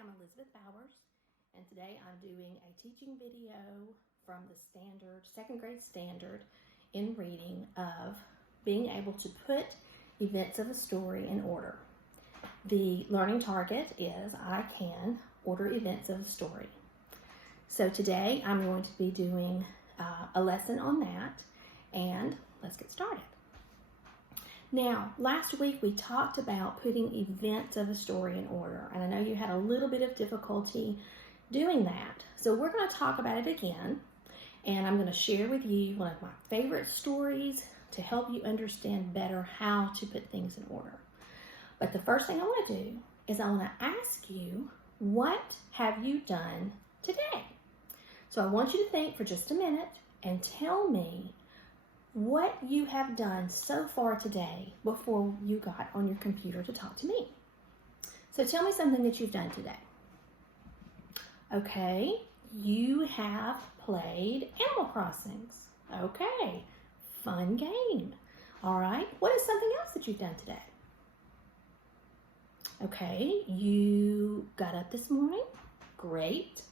I'm Elizabeth Bowers, and today I'm doing a teaching video from the second grade standard in reading of being able to put events of a story in order. The learning target is I can order events of a story. So today I'm going to be doing a lesson on that, and let's get started. Now, last week we talked about putting events of a story in order, and I know you had a little bit of difficulty doing that. So we're going to talk about it again, and I'm going to share with you one of my favorite stories to help you understand better how to put things in order. But the first thing I want to do is I want to ask you, what have you done today? So I want you to think for just a minute and tell me what you have done so far today before you got on your computer to talk to me. So tell me something that you've done today. Okay, you have played Animal Crossings. Okay, fun game. All right, what is something else that you've done today? Okay, you got up this morning. Great.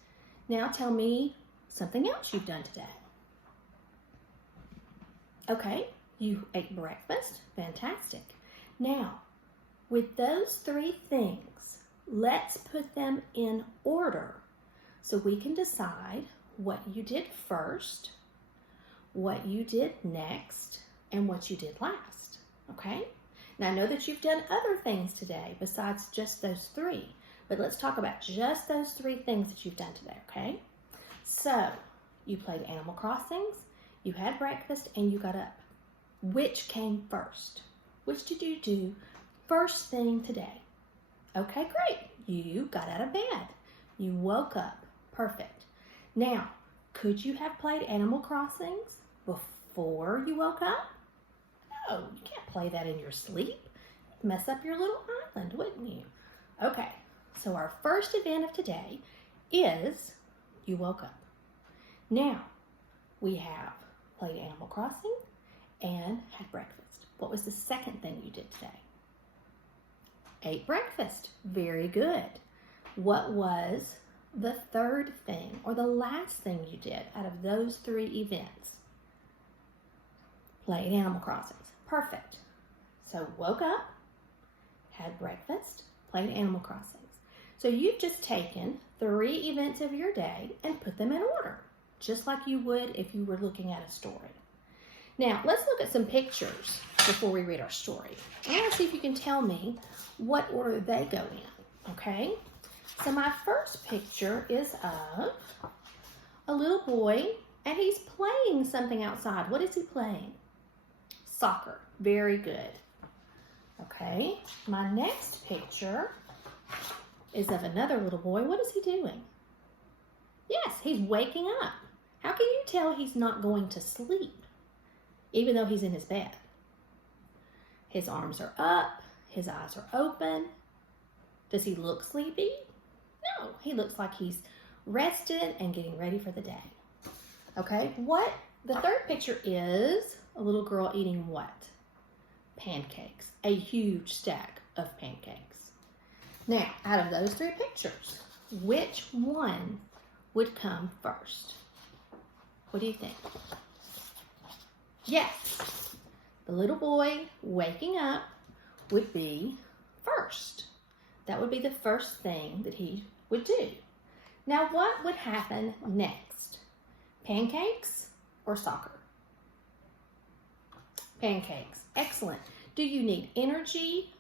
Now tell me something else you've done today. Okay, you ate breakfast. Fantastic. Now, with those three things, let's put them in order so we can decide what you did first, what you did next, and what you did last. Okay? Now, I know that you've done other things today besides just those three, but let's talk about just those three things that you've done today, okay? So, you played Animal Crossings, you had breakfast, and you got up. Which came first? Which did you do first thing today? Okay, great. You got out of bed. You woke up. Perfect. Now, could you have played Animal Crossings before you woke up? No, you can't play that in your sleep. You'd mess up your little island, wouldn't you? Okay, so our first event of today is you woke up. Now, we have played Animal Crossing and had breakfast. What was the second thing you did today? Ate breakfast. Very good. What was the third thing or the last thing you did out of those three events? Played Animal Crossings. Perfect. So woke up, had breakfast, played Animal Crossings. So you've just taken three events of your day and put them in order, just like you would if you were looking at a story. Now, let's look at some pictures before we read our story. I want to see if you can tell me what order they go in, okay? So my first picture is of a little boy, and he's playing something outside. What is he playing? Soccer. Very good. Okay, my next picture is of another little boy. What is he doing? Yes, he's waking up. How can you tell he's not going to sleep, even though he's in his bed? His arms are up, his eyes are open. Does he look sleepy? No, he looks like he's rested and getting ready for the day. Okay, the third picture is a little girl eating what? Pancakes, a huge stack of pancakes. Now, out of those three pictures, which one would come first? What do you think? Yes, the little boy waking up would be first. That would be the first thing that he would do. Now, what would happen next? Pancakes or soccer? Pancakes. Excellent. Do you need energy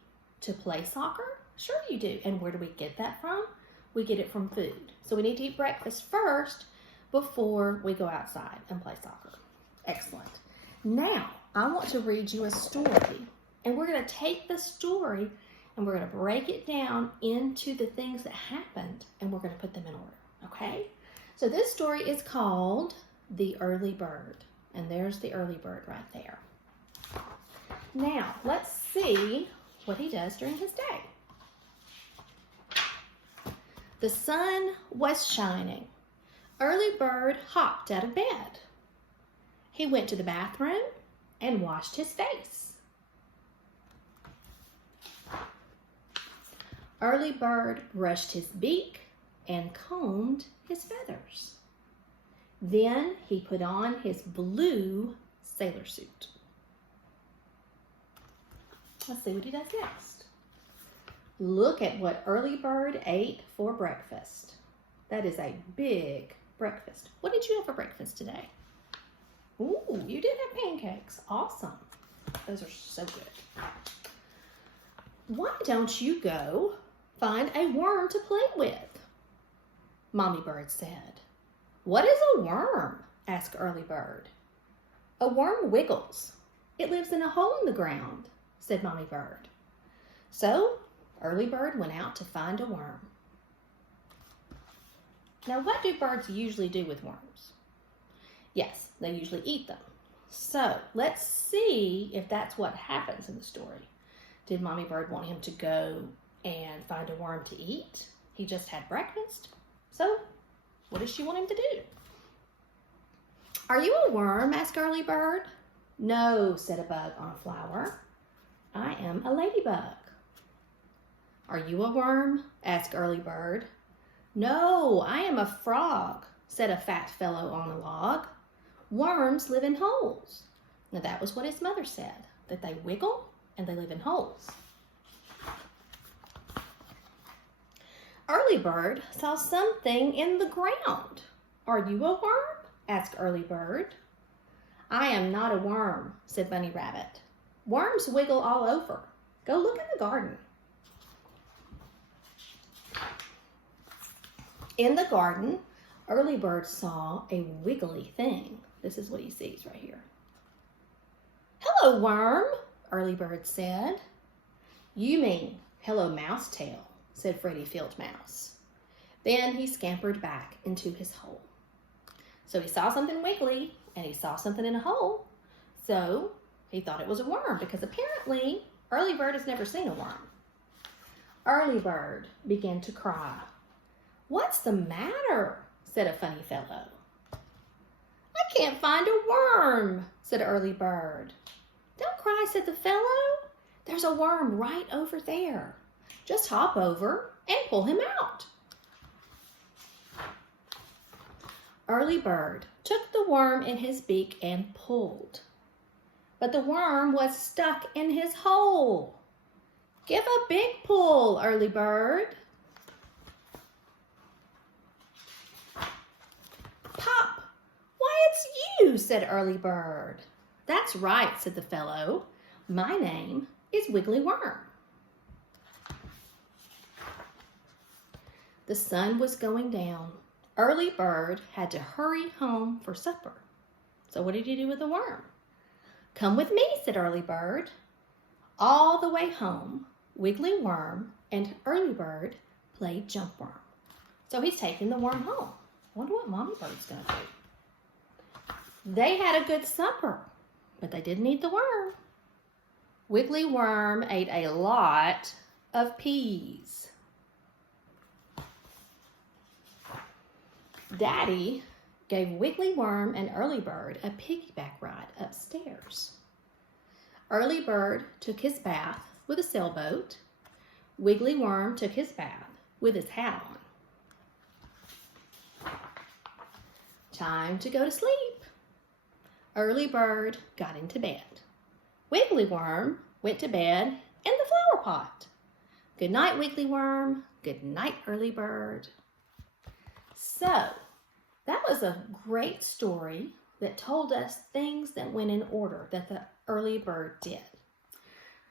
to play soccer? Sure you do. And where do we get that from? We get it from food. So we need to eat breakfast first before we go outside and play soccer. Excellent. Now, I want to read you a story, and we're going to take the story and we're going to break it down into the things that happened, and we're going to put them in order, okay? So this story is called The Early Bird, and there's the early bird right there. Now, let's see what he does during his day. The sun was shining. Early Bird hopped out of bed. He went to the bathroom and washed his face. Early Bird brushed his beak and combed his feathers. Then he put on his blue sailor suit. Let's see what he does next. Look at what Early Bird ate for breakfast. That is a big breakfast. What did you have for breakfast today? Ooh, you did have pancakes. Awesome. Those are so good. Why don't you go find a worm to play with? Mommy Bird said. What is a worm? Asked Early Bird. A worm wiggles. It lives in a hole in the ground, said Mommy Bird. So Early Bird went out to find a worm. Now, what do birds usually do with worms? Yes, they usually eat them. So let's see if that's what happens in the story. Did Mommy Bird want him to go and find a worm to eat? He just had breakfast. So what does she want him to do? Are you a worm? Asked Early Bird. No, said a bug on a flower. I am a ladybug. Are you a worm? Asked Early Bird. No, I am a frog, said a fat fellow on a log. Worms live in holes. Now that was what his mother said, that they wiggle and they live in holes. Early Bird saw something in the ground. Are you a worm? Asked Early Bird. I am not a worm, said Bunny Rabbit. Worms wiggle all over. Go look in the garden. In the garden, Early Bird saw a wiggly thing. This is what he sees right here. Hello, worm, Early Bird said. You mean hello, Mousetail, said Freddie Field Mouse. Then he scampered back into his hole. So he saw something wiggly and he saw something in a hole. So he thought it was a worm because apparently Early Bird has never seen a worm. Early Bird began to cry. What's the matter? Said a funny fellow. I can't find a worm, said Early Bird. Don't cry, said the fellow. There's a worm right over there. Just hop over and pull him out. Early Bird took the worm in his beak and pulled. But the worm was stuck in his hole. Give a big pull, Early Bird. Pop! Why, it's you, said Early Bird. That's right, said the fellow. My name is Wiggly Worm. The sun was going down. Early Bird had to hurry home for supper. So what did he do with the worm? Come with me, said Early Bird. All the way home, Wiggly Worm and Early Bird played jump worm. So he's taking the worm home. Wonder what Mommy Bird's going to do. They had a good supper, but they didn't eat the worm. Wiggly Worm ate a lot of peas. Daddy gave Wiggly Worm and Early Bird a piggyback ride upstairs. Early Bird took his bath with a sailboat. Wiggly Worm took his bath with his hat on. Time to go to sleep. Early Bird got into bed. Wiggly Worm went to bed in the flower pot. Good night, Wiggly Worm. Good night, Early Bird. So, that was a great story that told us things that went in order that the Early Bird did.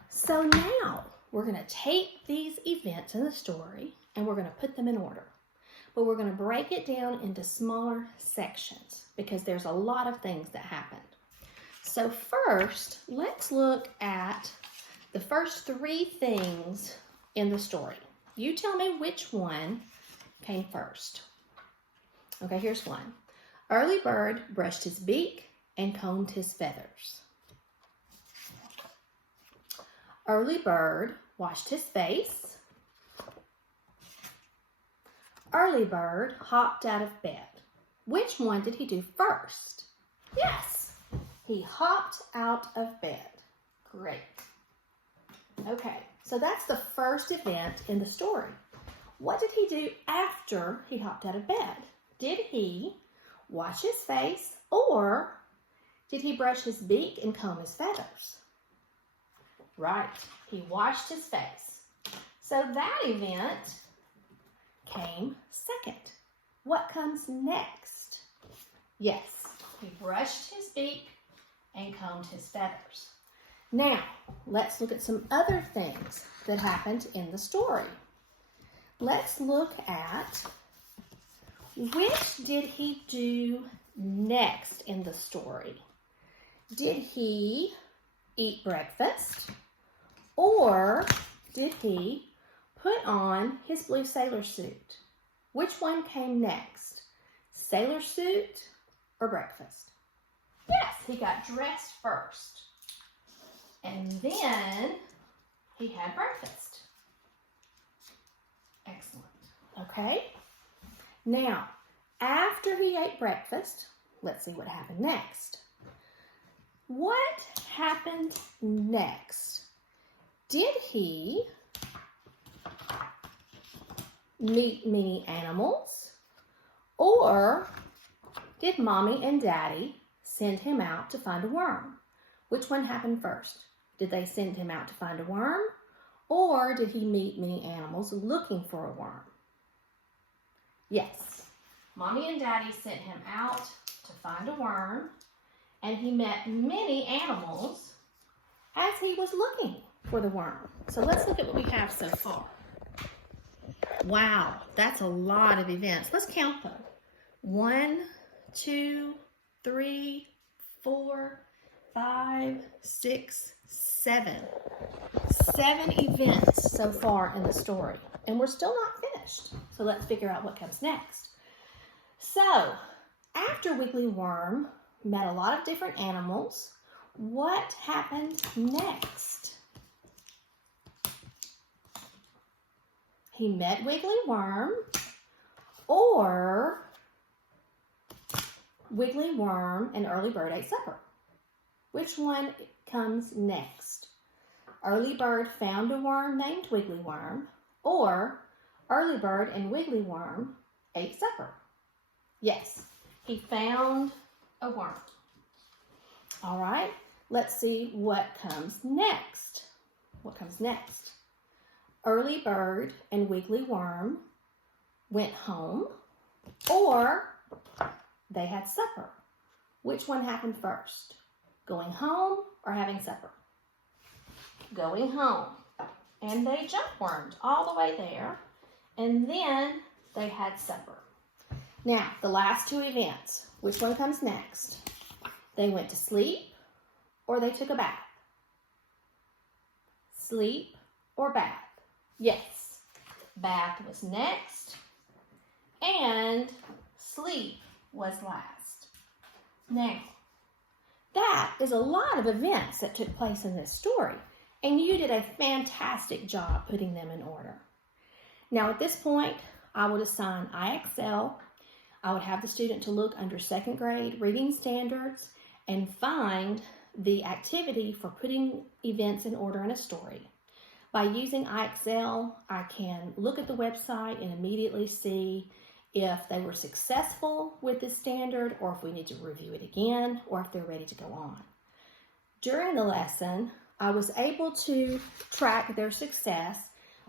So now, we're going to take these events in the story and we're going to put them in order. But we're going to break it down into smaller sections because there's a lot of things that happened. So first, let's look at the first three things in the story. You tell me which one came first. Okay, here's one. Early Bird brushed his beak and combed his feathers. Early Bird washed his face. Early Bird hopped out of bed. Which one did he do first? Yes, he hopped out of bed. Great. Okay, So that's the first event in the story. What did he do after he hopped out of bed? Did he wash his face, or did he brush his beak and comb his feathers? Right, he washed his face. So that event came second. What comes next? Yes, he brushed his beak and combed his feathers. Now, let's look at some other things that happened in the story. Let's look at which did he do next in the story. Did he eat breakfast, or did he put on his blue sailor suit? Which one came next? Sailor suit or breakfast? Yes, he got dressed first. And then he had breakfast. Excellent. Okay. Now, after he ate breakfast, let's see what happened next. What happened next? Did he meet many animals, or did Mommy and Daddy send him out to find a worm? Which one happened first? Did they send him out to find a worm, or did he meet many animals looking for a worm? Yes, Mommy and Daddy sent him out to find a worm, and he met many animals as he was looking for the worm. So let's look at what we have so far. Wow, that's a lot of events. Let's count them. 1, 2, 3, 4, 5, 6, 7. 7 events so far in the story, and we're still not finished. So let's figure out what comes next. So, after Wiggly Worm met a lot of different animals, what happened next? He met Wiggly Worm, or Wiggly Worm and Early Bird ate supper. Which one comes next? Early Bird found a worm named Wiggly Worm, or Early Bird and Wiggly Worm ate supper? Yes, he found a worm. All right, let's see what comes next. What comes next? Early Bird and Wiggly Worm went home, or they had supper. Which one happened first? Going home or having supper? Going home. And they jump wormed all the way there, and then they had supper. Now, the last 2 events, which one comes next? They went to sleep, or they took a bath? Sleep or bath? Yes, bath was next, and sleep was last. Now, that is a lot of events that took place in this story, and you did a fantastic job putting them in order. Now, at this point, I would assign IXL. I would have the student to look under 2nd grade reading standards and find the activity for putting events in order in a story. By using IXL, I can look at the website and immediately see if they were successful with this standard, or if we need to review it again, or if they're ready to go on. During the lesson, I was able to track their success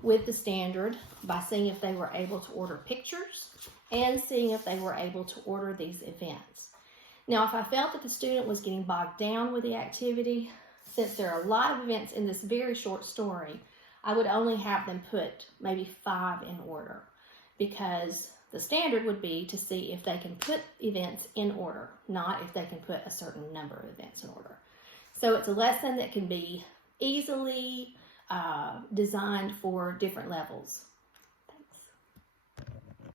with the standard by seeing if they were able to order pictures and seeing if they were able to order these events. Now, if I felt that the student was getting bogged down with the activity, since there are a lot of events in this very short story, I would only have them put maybe 5 in order, because the standard would be to see if they can put events in order, not if they can put a certain number of events in order. So it's a lesson that can be easily designed for different levels.